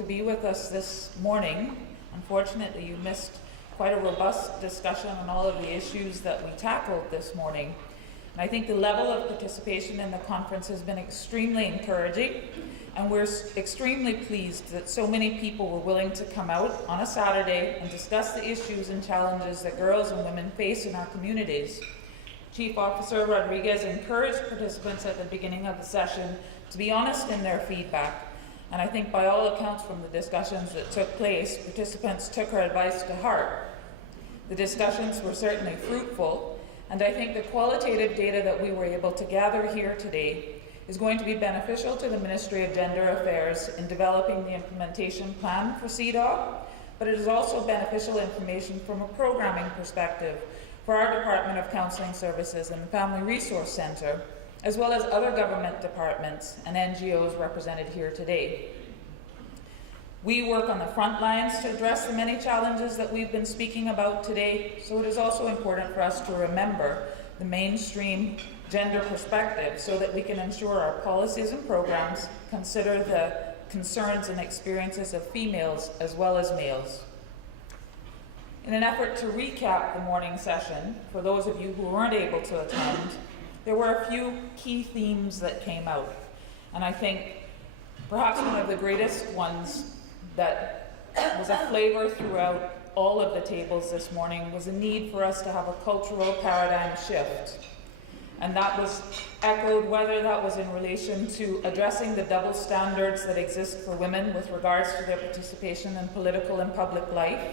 to be with us this morning. Unfortunately, you missed quite a robust discussion on all of the issues that we tackled this morning. And I think the level of participation in the conference has been extremely encouraging, and we're extremely pleased that so many people were willing to come out on a Saturday and discuss the issues and challenges that girls and women face in our communities. Chief Officer Rodriguez encouraged participants at the beginning of the session to be honest in their feedback. And I think by all accounts from the discussions that took place, participants took her advice to heart. The discussions were certainly fruitful, and I think the qualitative data that we were able to gather here today is going to be beneficial to the Ministry of Gender Affairs in developing the implementation plan for CDAW, but it is also beneficial information from a programming perspective for our Department of Counseling Services and the Family Resource Centre, as well as other government departments and NGOs represented here today. We work on the front lines to address the many challenges that we've been speaking about today, so it is also important for us to remember the mainstream gender perspective so that we can ensure our policies and programs consider the concerns and experiences of females as well as males. In an effort to recap the morning session, for those of you who weren't able to attend, there were a few key themes that came out. And I think perhaps one of the greatest ones that was a flavor throughout all of the tables this morning was a need for us to have a cultural paradigm shift. And that was echoed, whether that was in relation to addressing the double standards that exist for women with regards to their participation in political and public life,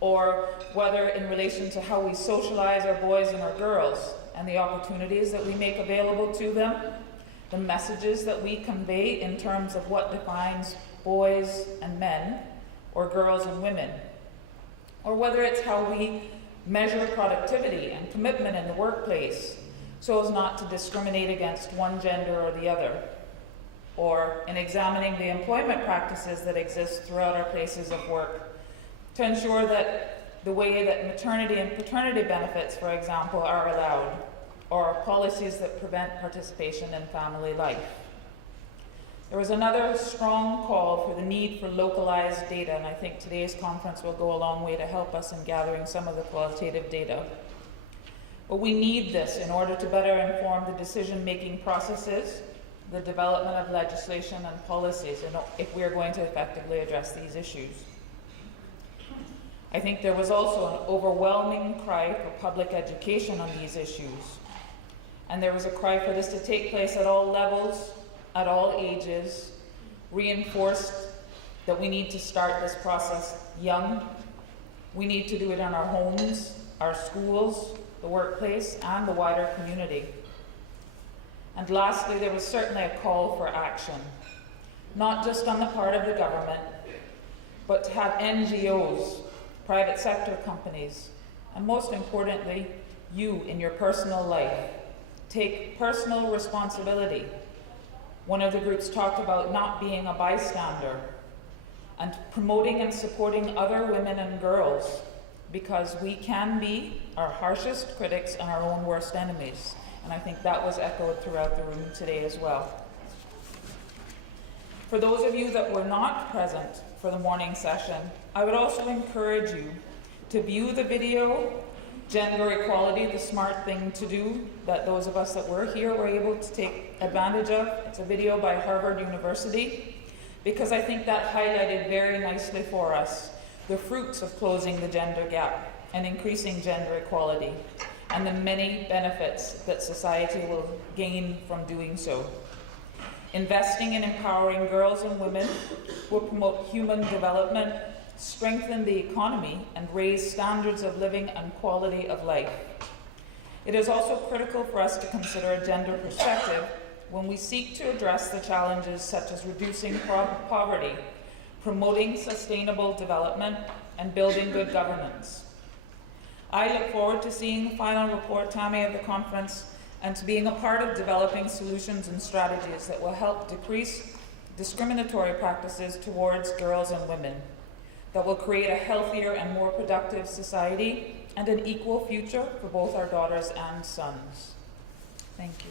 or whether in relation to how we socialize our boys and our girls and the opportunities that we make available to them, the messages that we convey in terms of what defines boys and men, or girls and women, or whether it's how we measure productivity and commitment in the workplace so as not to discriminate against one gender or the other, or in examining the employment practices that exist throughout our places of work to ensure that the way that maternity and paternity benefits, for example, are allowed, or policies that prevent participation in family life. There was another strong call for the need for localized data, and I think today's conference will go a long way to help us in gathering some of the qualitative data. But we need this in order to better inform the decision-making processes, the development of legislation and policies, and if we are going to effectively address these issues. I think there was also an overwhelming cry for public education on these issues. And there was a cry for this to take place at all levels, at all ages, reinforced that we need to start this process young. We need to do it in our homes, our schools, the workplace, and the wider community. And lastly, there was certainly a call for action, not just on the part of the government, but to have NGOs, private sector companies, and most importantly, you in your personal life, take personal responsibility. One of the groups talked about not being a bystander and promoting and supporting other women and girls, because we can be our harshest critics and our own worst enemies. And I think that was echoed throughout the room today as well. For those of you that were not present for the morning session, I would also encourage you to view the video, Gender Equality, the Smart Thing to Do, that those of us that were here were able to take advantage of. It's a video by Harvard University, because I think that highlighted very nicely for us the fruits of closing the gender gap and increasing gender equality, and the many benefits that society will gain from doing so. Investing in empowering girls and women will promote human development, strengthen the economy, and raise standards of living and quality of life. It is also critical for us to consider a gender perspective when we seek to address the challenges such as reducing poverty, promoting sustainable development, and building good governance. I look forward to seeing the final report, Tammy, of the conference, and to being a part of developing solutions and strategies that will help decrease discriminatory practices towards girls and women, that will create a healthier and more productive society and an equal future for both our daughters and sons. Thank you.